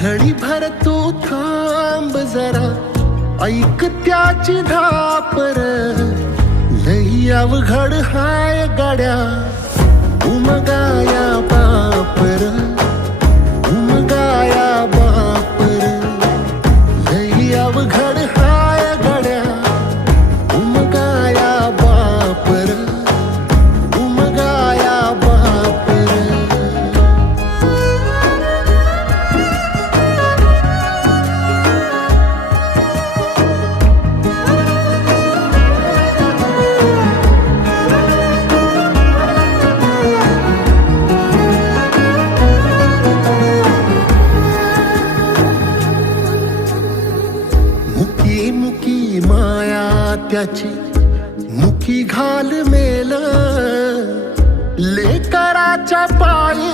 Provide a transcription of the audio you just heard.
घडी भर तू थांब जरा, ऐक त्याची धापर. लई अवघड हाय गाड्या, उमगाया बापर, उमगाया बापर. लई अवघड हाय गाड्या, उमगाया बापर, उमगाया बापर. मुकी मुकी माया त्याची, मुकी घाल मेल. लेकराच्या पायी